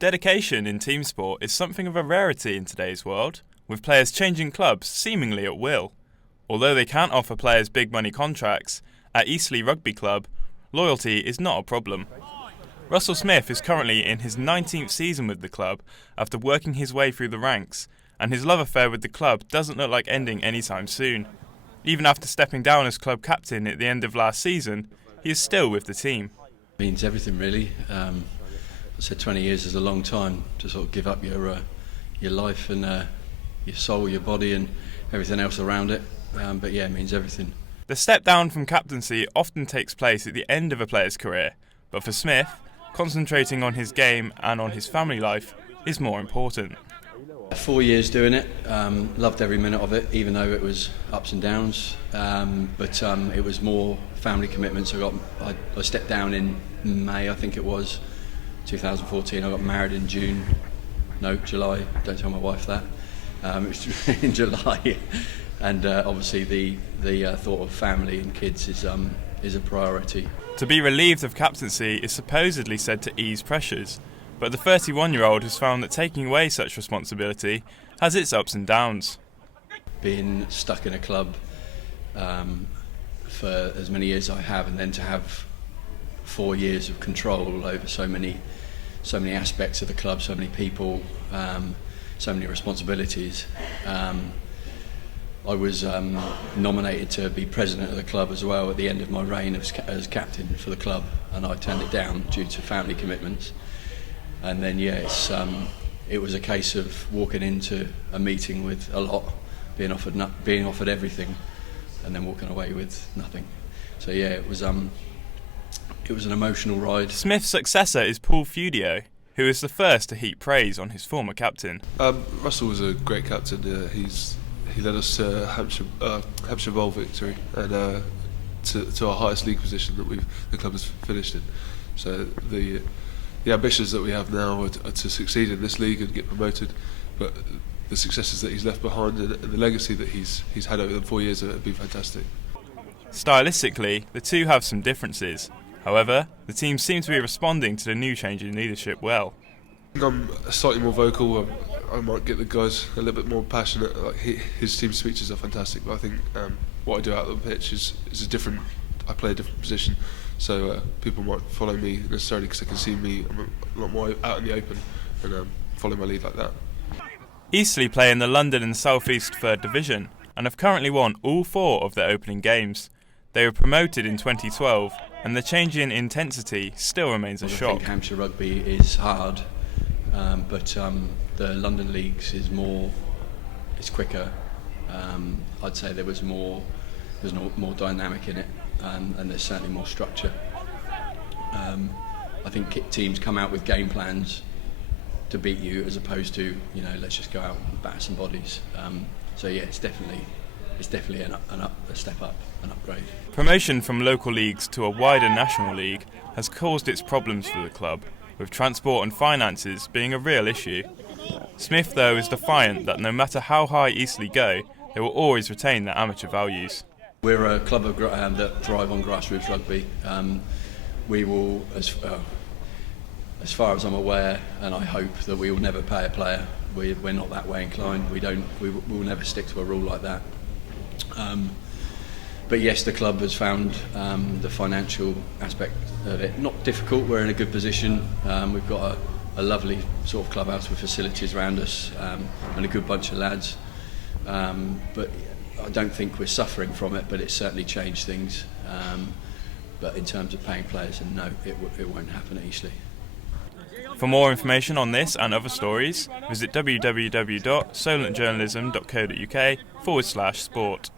Dedication in team sport is something of a rarity in today's world, with players changing clubs seemingly at will. Although they can't offer players big money contracts, at Eastleigh Rugby Club, loyalty is not a problem. Russell Smith is currently in his 19th season with the club after working his way through the ranks, and his love affair with the club doesn't look like ending anytime soon. Even after stepping down as club captain at the end of last season, he is still with the team. It means everything really. I said 20 years is a long time to sort of give up your life and your soul, your body and everything else around it. But yeah, it means everything. The step down from captaincy often takes place at the end of a player's career, but for Smith, concentrating on his game and on his family life is more important. 4 years doing it, loved every minute of it, even though it was ups and downs. But it was more family commitments. I stepped down in May, I think it was, 2014. I got married in July. Don't tell my wife that. It was in July, and obviously the thought of family and kids is a priority. To be relieved of captaincy is supposedly said to ease pressures, but the 31-year-old has found that taking away such responsibility has its ups and downs. Being stuck in a club for as many years as I have, and then to have 4 years of control over so many aspects of the club, so many people, so many responsibilities. I was nominated to be president of the club as well at the end of my reign as captain for the club, and I turned it down due to family commitments. And then it was a case of walking into a meeting with a lot, being offered everything, and then walking away with nothing. So yeah, it was an emotional ride. Smith's successor is Paul Fudio, who is the first to heap praise on his former captain. Russell was a great captain. He led us to Hampshire Bowl victory and to our highest league position that the club has finished in. So the ambitions that we have now are to succeed in this league and get promoted, but the successes that he's left behind and the legacy that he's had over the 4 years have been fantastic. Stylistically, the two have some differences. However, the team seems to be responding to the new change in leadership well. I'm slightly more vocal. I might get the guys a little bit more passionate. Like his team speeches are fantastic, but I think what I do out on the pitch is a different. I play a different position, so people might follow me necessarily because they can see me. I'm a lot more out in the open and follow my lead like that. Eastleigh play in the London and South East 3rd Division and have currently won all 4 of their opening games. They were promoted in 2012, and the change in intensity still remains a shock. I think Hampshire rugby is hard, but the London leagues is quicker. I'd say there's more dynamic in it, and there's certainly more structure. I think teams come out with game plans to beat you, as opposed to let's just go out and batter some bodies. So yeah, it's definitely a step up, an upgrade. Promotion from local leagues to a wider national league has caused its problems for the club, with transport and finances being a real issue. Smith, though, is defiant that no matter how high Eastleigh go, they will always retain their amateur values. We're a club that thrive on grassroots rugby. We will, as far as I'm aware, and I hope that we will never pay a player. We're not that way inclined. We will never stick to a rule like that. But yes, the club has found the financial aspect of it not difficult. We're in a good position. We've got a lovely sort of clubhouse with facilities around us and a good bunch of lads. But I don't think we're suffering from it, but it's certainly changed things. But in terms of paying players, and no, it won't happen at Eastleigh. For more information on this and other stories, visit www.solentjournalism.co.uk/sport.